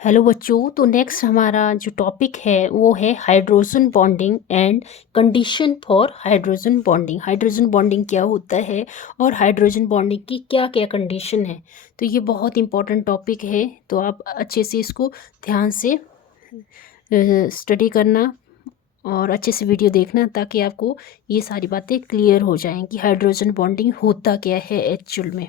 Hello बच्चों। तो next हमारा जो टॉपिक है वो है hydrogen bonding and condition for hydrogen bonding. Hydrogen bonding क्या होता है और हाइड्रोजन बॉन्डिंग की क्या क्या कंडीशन है। तो ये बहुत इंपॉर्टेंट टॉपिक है, तो आप अच्छे से इसको ध्यान से स्टडी करना और अच्छे से वीडियो देखना, ताकि आपको ये सारी बातें क्लियर हो जाएं कि हाइड्रोजन बॉन्डिंग होता क्या है एक्चुअल में।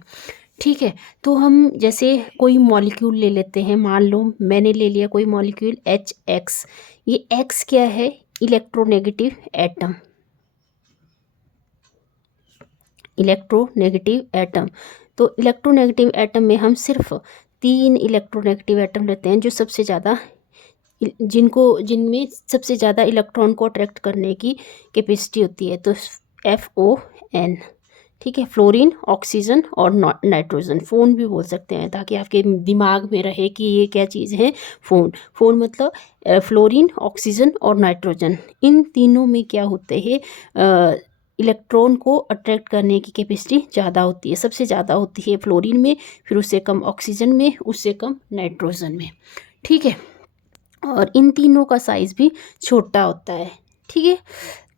ठीक है, तो हम जैसे कोई मॉलिक्यूल ले लेते हैं। मान लो मैंने ले लिया कोई मॉलिक्यूल H। ये X क्या है? Electronegative atom. Electronegative atom. तो इलेक्ट्रोनेगेटिव एटम में हम सिर्फ 3 इलेक्ट्रोनेगेटिव एटम लेते हैं जो सबसे ज़्यादा जिनमें सबसे ज़्यादा इलेक्ट्रॉन को अट्रैक्ट करने की कैपेसिटी होती है। तो FON। ठीक है, फ्लोरीन, ऑक्सीजन और नाइट्रोजन। फ़ोन भी बोल सकते हैं, ताकि आपके दिमाग में रहे कि ये क्या चीज़ है। फ़ोन मतलब फ्लोरीन, ऑक्सीजन और नाइट्रोजन। इन तीनों में क्या होते हैं, इलेक्ट्रॉन को अट्रैक्ट करने की कैपेसिटी ज़्यादा होती है। सबसे ज़्यादा होती है फ्लोरीन में, फिर उससे कम ऑक्सीजन में, उससे कम नाइट्रोजन में। ठीक है, और इन तीनों का साइज़ भी छोटा होता है। ठीक है,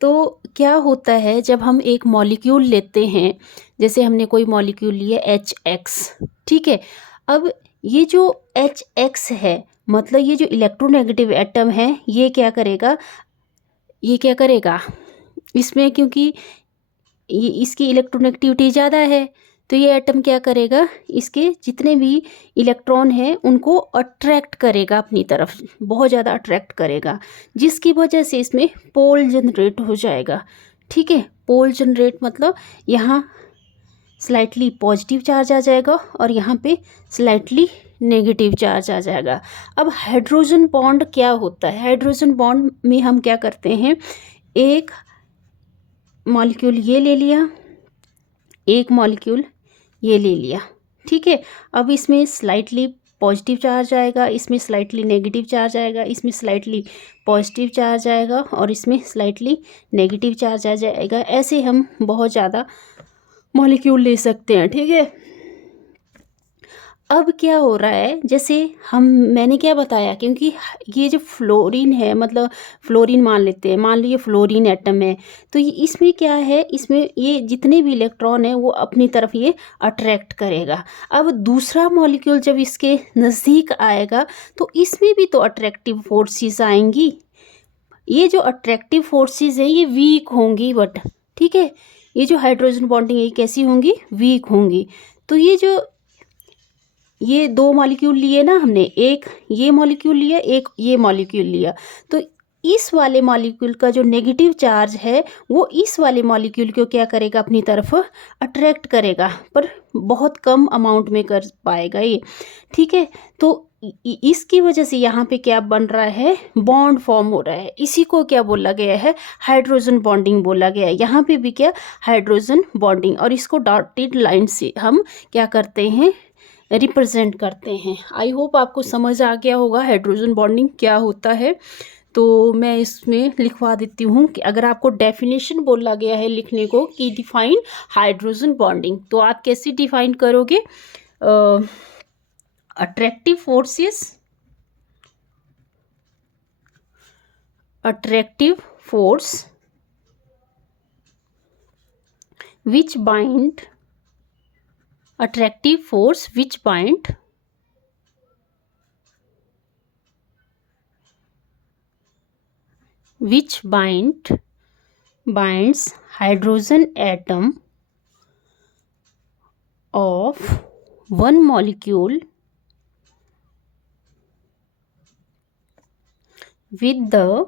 तो क्या होता है जब हम एक मॉलिक्यूल लेते हैं, जैसे हमने कोई मॉलिक्यूल लिया HX। ठीक है, अब ये जो HX है, मतलब ये जो इलेक्ट्रोनेगेटिव एटम है, ये क्या करेगा इसमें, क्योंकि ये इसकी इलेक्ट्रोनेगेटिविटी ज़्यादा है, तो ये एटम क्या करेगा, इसके जितने भी इलेक्ट्रॉन हैं उनको अट्रैक्ट करेगा अपनी तरफ, बहुत ज़्यादा अट्रैक्ट करेगा, जिसकी वजह से इसमें पोल जनरेट हो जाएगा। ठीक है, पोल जनरेट मतलब यहाँ स्लाइटली पॉजिटिव चार्ज आ जाएगा और यहाँ पे स्लाइटली नेगेटिव चार्ज आ जाएगा। अब हाइड्रोजन बॉन्ड क्या होता है? हाइड्रोजन बॉन्ड में हम क्या करते हैं, एक मॉलिक्यूल ये ले लिया, एक मॉलिक्यूल ये ले लिया। ठीक है, अब इसमें स्लाइटली पॉजिटिव चार्ज आएगा, इसमें स्लाइटली नेगेटिव चार्ज आएगा, इसमें स्लाइटली पॉजिटिव चार्ज आएगा और इसमें स्लाइटली नेगेटिव चार्ज आ जाएगा। ऐसे हम बहुत ज़्यादा मॉलिक्यूल ले सकते हैं। ठीक है, अब क्या हो रहा है, जैसे मैंने क्या बताया, क्योंकि ये जो फ्लोरीन है, मतलब फ्लोरीन मान लेते हैं, मान लीजिए फ्लोरीन एटम है, तो ये इसमें क्या है, इसमें ये जितने भी इलेक्ट्रॉन है वो अपनी तरफ ये अट्रैक्ट करेगा। अब दूसरा मॉलिक्यूल जब इसके नज़दीक आएगा तो इसमें भी तो अट्रैक्टिव फोर्सेस आएंगी। ये जो अट्रैक्टिव फोर्सेस है ये वीक होंगी, बट ठीक है, ये जो हाइड्रोजन बॉन्डिंग है कैसी होंगी, वीक होंगी। तो ये 2 मॉलिक्यूल लिए ना हमने, एक ये मॉलिक्यूल लिया, एक ये मॉलिक्यूल लिया, तो इस वाले मॉलिक्यूल का जो नेगेटिव चार्ज है वो इस वाले मॉलिक्यूल को क्या करेगा, अपनी तरफ अट्रैक्ट करेगा, पर बहुत कम अमाउंट में कर पाएगा ये। ठीक है, तो इसकी वजह से यहाँ पे क्या बन रहा है, बॉन्ड फॉर्म हो रहा है। इसी को क्या बोला गया है, हाइड्रोजन बॉन्डिंग बोला गया है। यहाँ पे भी क्या, हाइड्रोजन बॉन्डिंग, और इसको डॉटेड लाइन से हम क्या करते हैं, रिप्रेजेंट करते हैं। आई होप आपको समझ आ गया होगा हाइड्रोजन बॉन्डिंग क्या होता है। तो मैं इसमें लिखवा देती हूँ कि अगर आपको डेफिनेशन बोला गया है लिखने को कि डिफाइन हाइड्रोजन बॉन्डिंग, तो आप कैसे डिफाइन करोगे, attractive forces, attractive force which bind attractive force which binds hydrogen atom of one molecule with the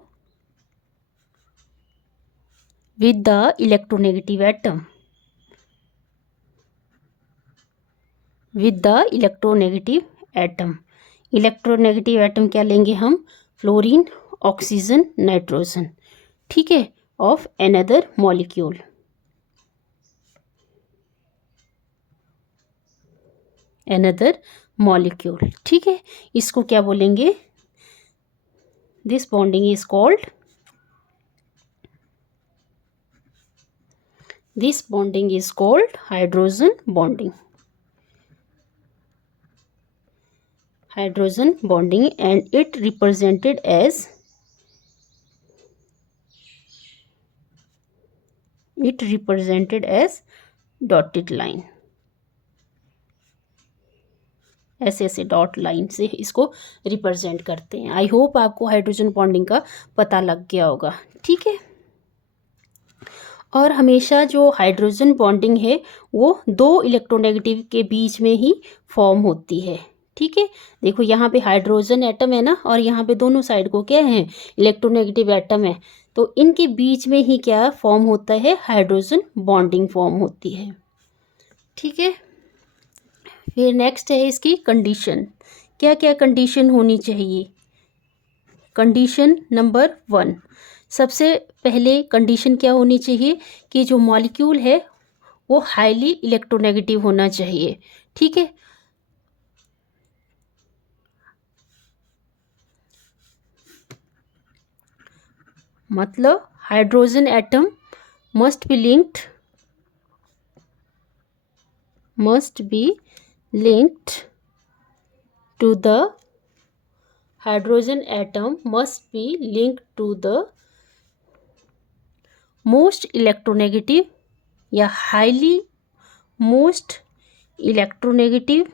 electronegative atom, electronegative atom क्या लेंगे हम, फ्लोरीन, ऑक्सीजन, नाइट्रोजन। ठीक है, ऑफ अनदर मॉलिक्यूल। ठीक है, इसको क्या बोलेंगे, this bonding is called hydrogen bonding. Hydrogen bonding and it represented as dotted line. ऐसे ऐसे डॉट लाइन से इसको रिप्रेजेंट करते हैं। आई होप आपको हाइड्रोजन बॉन्डिंग का पता लग गया होगा। ठीक है, और हमेशा जो हाइड्रोजन बॉन्डिंग है वो दो इलेक्ट्रोनेगेटिव के बीच में ही फॉर्म होती है। ठीक है, देखो यहाँ पे हाइड्रोजन एटम है ना, और यहाँ पे दोनों साइड को क्या है, इलेक्ट्रोनेगेटिव एटम है, तो इनके बीच में ही क्या फॉर्म होता है, हाइड्रोजन बॉन्डिंग फॉर्म होती है। ठीक है, फिर नेक्स्ट है इसकी कंडीशन। क्या क्या कंडीशन होनी चाहिए? कंडीशन नंबर 1, सबसे पहले कंडीशन क्या होनी चाहिए कि जो मॉलिक्यूल है वो हाईली इलेक्ट्रोनेगेटिव होना चाहिए। ठीक है, मतलब hydrogen atom must be linked to the hydrogen atom must be linked to the most electronegative या highly most electronegative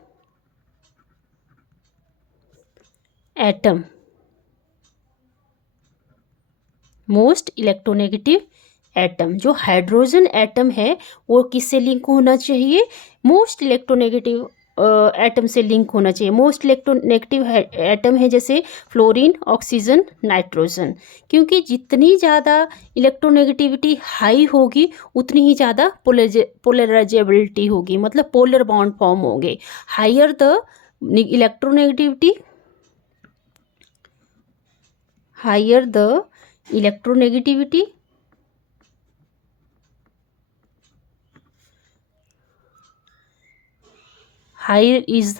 atom, most electronegative atom. जो हाइड्रोजन एटम है वो किससे लिंक होना चाहिए, मोस्ट इलेक्ट्रोनेगेटिव एटम से लिंक होना चाहिए। मोस्ट इलेक्ट्रोनेगेटिव एटम है जैसे फ्लोरीन, ऑक्सीजन, नाइट्रोजन, क्योंकि जितनी ज़्यादा इलेक्ट्रोनेगेटिविटी हाई होगी उतनी ही ज़्यादा पोलराइजेबिलिटी होगी, मतलब पोलर बॉन्ड फॉर्म होंगे। Higher the electronegativity, higher the electronegativity, higher is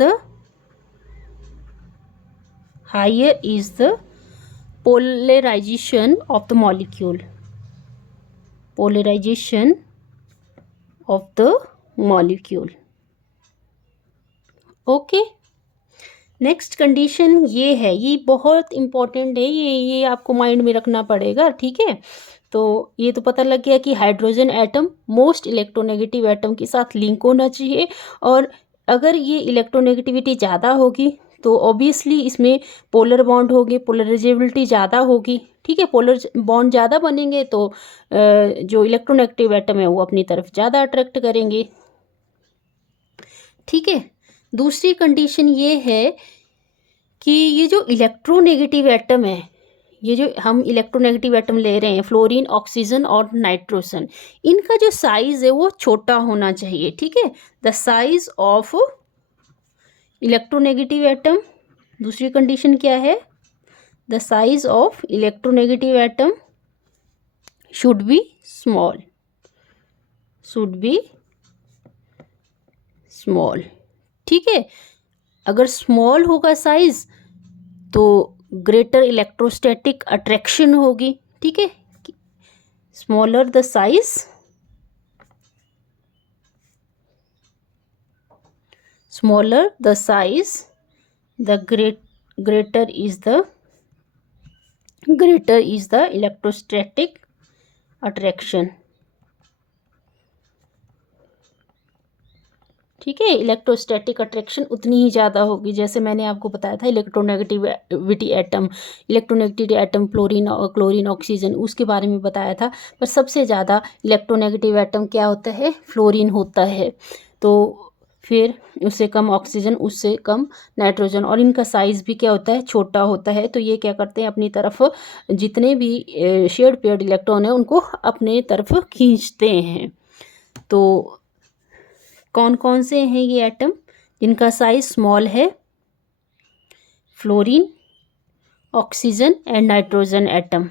the polarization of the molecule, polarization of the molecule। Okay, next condition ये है, ये बहुत इंपॉर्टेंट है, ये आपको माइंड में रखना पड़ेगा। ठीक है, तो ये तो पता लग गया कि hydrogen atom most electronegative atom के साथ लिंक होना चाहिए, और अगर ये इलेक्ट्रोनेगेटिविटी ज़्यादा होगी तो ऑब्वियसली इसमें पोलर बॉन्ड होंगे, पोलराइजेबिलिटी ज़्यादा होगी। ठीक है, पोलर बॉन्ड ज़्यादा बनेंगे तो जो इलेक्ट्रोनेगेटिव एटम है वो अपनी तरफ ज़्यादा अट्रैक्ट करेंगे। ठीक है, दूसरी कंडीशन ये है कि ये जो इलेक्ट्रोनेगेटिव एटम है, ये जो हम इलेक्ट्रोनेगेटिव एटम ले रहे हैं, फ्लोरीन, ऑक्सीजन और नाइट्रोजन, इनका जो साइज है वो छोटा होना चाहिए। ठीक है, the size of electronegative atom, दूसरी कंडीशन क्या है, the size of electronegative atom should be small, ठीक है, अगर स्मॉल होगा साइज तो ग्रेटर इलेक्ट्रोस्टैटिक अट्रैक्शन होगी। ठीक है, smaller the size, the greater is the electrostatic attraction। ठीक है, इलेक्ट्रोस्टैटिक अट्रैक्शन उतनी ही ज़्यादा होगी, जैसे मैंने आपको बताया था इलेक्ट्रोनेगेटिविटी एटम क्लोरीन, ऑक्सीजन, उसके बारे में बताया था। पर सबसे ज़्यादा इलेक्ट्रोनेगेटिव एटम क्या होता है, फ्लोरीन होता है, तो फिर उससे कम ऑक्सीजन, उससे कम नाइट्रोजन, और इनका साइज़ भी क्या होता है, छोटा होता है। तो ये क्या करते हैं, अपनी तरफ जितने भी शेयर्ड पेयर्ड इलेक्ट्रॉन है उनको अपने तरफ खींचते हैं। तो कौन कौन से हैं ये एटम जिनका साइज स्मॉल है, fluorine, oxygen and nitrogen atom.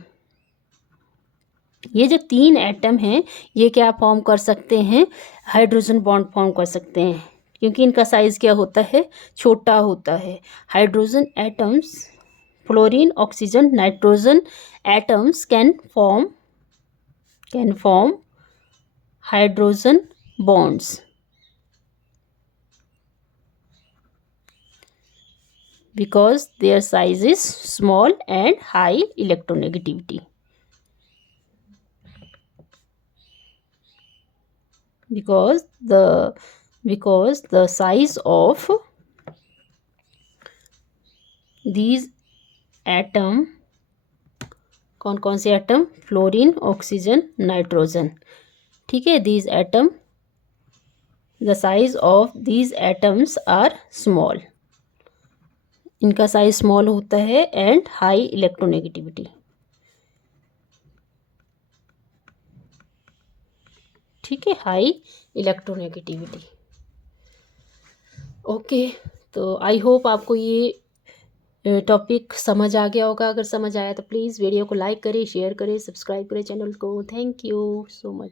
ये जो 3 एटम हैं ये क्या फॉर्म कर सकते हैं, हाइड्रोजन बॉन्ड फॉर्म कर सकते हैं, क्योंकि इनका साइज क्या होता है, छोटा होता है। Hydrogen atoms, fluorine, oxygen, nitrogen atoms can form hydrogen bonds because their size is small and high electronegativity. Because the size of these atom, कौन कौन से एटम, फ्लोरीन, ऑक्सीजन, नाइट्रोजन, ठीक है, these atom, the size of these atoms are small, इनका size small होता है, and high electronegativity, ठीक है, हाई इलेक्ट्रोनेगेटिविटी। ओके, तो आई होप आपको ये टॉपिक समझ आ गया होगा। अगर समझ आया तो प्लीज़ वीडियो को लाइक करें, शेयर करें, सब्सक्राइब करें चैनल को। Thank you so much.